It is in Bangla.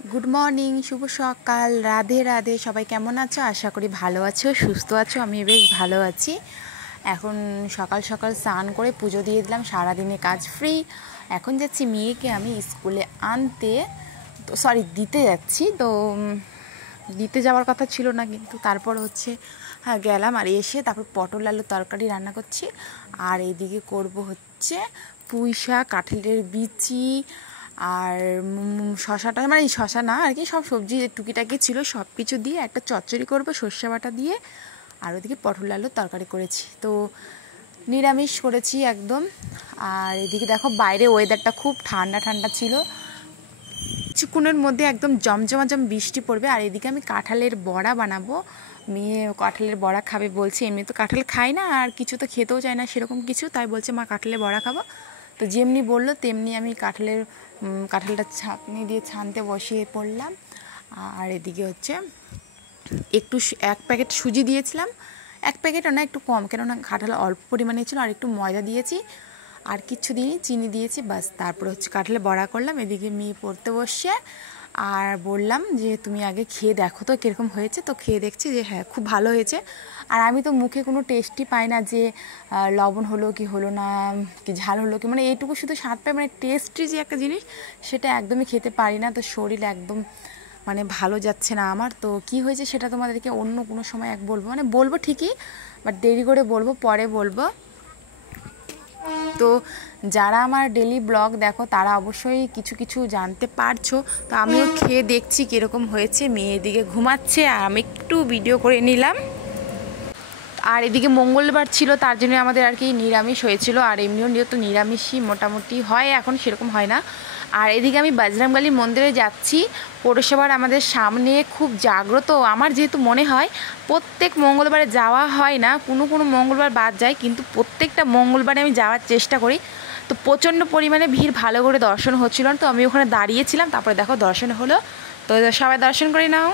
गुड मर्निंग शुभ सकाल राधे राधे सबाई केमन आछो आशा करी भालो आछो सुस्थ आछो आमी बेश भालो आछि। एखन सकाल सकाल स्नान करे पुजो दिए दिलाम सारा दिने काज फ्री। एखन जाচ্ছি मेयेके आमी स्कुले आनते तो सरि दिते जाচ্ছি तो दिते जाওয়ার কথা ছিল না কিন্তু তারপর হচ্ছে হ্যাঁ গেলাম আর এসে তারপর পটল আলু তরকারি রান্না করছি আর এইদিকে করব হচ্ছে পুঁই শাক কাঁঠালের বিচি আর শশাটা মানে শশা না আর কি সব সবজি টুকিটাকি ছিল সব কিছু দিয়ে একটা চচ্চড়ি করব সর্ষে বাটা দিয়ে আর ওদিকে পটল আলু তরকারি করেছি তো নিরামিষ করেছি একদম। আর এদিকে দেখো বাইরে ওয়েদারটা খুব ঠান্ডা ঠান্ডা ছিল কিছুক্ষণের মধ্যে একদম জমজমাজম বৃষ্টি পড়বে। আর এদিকে আমি কাঁঠালের বড়া বানাবো মেয়ে কাঁঠালের বড়া খাবে বলছে এমনি তো কাঁঠাল খাই না আর কিছু তো খেতেও চায় না সেরকম কিছু তাই বলছে মা কাঁঠালের বড়া খাবো তো যেমনি বললো তেমনি আমি কাঁঠালটা ছাঁকনি দিয়ে ছানতে বসিয়ে পড়লাম। আর এদিকে হচ্ছে একটু এক প্যাকেট সুজি দিয়েছিলাম এক প্যাকেটও না একটু কম কেননা কাঁঠাল অল্প পরিমাণে ছিল আর একটু ময়দা দিয়েছি আর কিছু দিনই চিনি দিয়েছি বাস। তারপর হচ্ছে কাঁঠালে বড়া করলাম এদিকে মেয়ে পড়তে বসে আর বললাম যে তুমি আগে খেয়ে দেখো তো কীরকম হয়েছে তো খেয়ে দেখছি যে হ্যাঁ খুব ভালো হয়েছে। আর আমি তো মুখে কোনো টেস্টই পাই না যে লবণ হলো কি হলো না কি ঝাল হলো কি মানে এইটুকু শুধু স্বাদ পাই মানে টেস্টি যে একটা জিনিস সেটা একদমই খেতে পারি না তো শরীর একদম মানে ভালো যাচ্ছে না আমার। তো কি হয়েছে সেটা তোমাদেরকে অন্য কোনো সময় বলবো মানে বলবো ঠিকই বাট দেরি করে বলবো পরে বলবো। তো যারা আমার ডেলি ব্লগ দেখো তারা অবশ্যই কিছু কিছু জানতে পারছো তো আমিও খেয়ে দেখছি কীরকম হয়েছে। মেয়ে এদিকে ঘুমাচ্ছে আর আমি একটু ভিডিও করে নিলাম। আর এদিকে মঙ্গলবার ছিল তার জন্য আমাদের আর কি নিরামিষ হয়েছিল আর এমনিও তো নিরামিষই মোটামুটি হয় এখন সেরকম হয় না। আর এদিকে আমি বজরংবলী মন্দিরে যাচ্ছি পৌরসভার আমাদের সামনে খুব জাগ্রত আমার যেহেতু মনে হয় প্রত্যেক মঙ্গলবারে যাওয়া হয় না কোনো কোনো মঙ্গলবার বাদ যায় কিন্তু প্রত্যেকটা মঙ্গলবারে আমি যাওয়ার চেষ্টা করি তো প্রচণ্ড পরিমাণে ভিড় ভালো করে দর্শন হচ্ছিল না তো আমি ওখানে দাঁড়িয়েছিলাম তারপরে দেখো দর্শন হলো তো সবাই দর্শন করে নাও।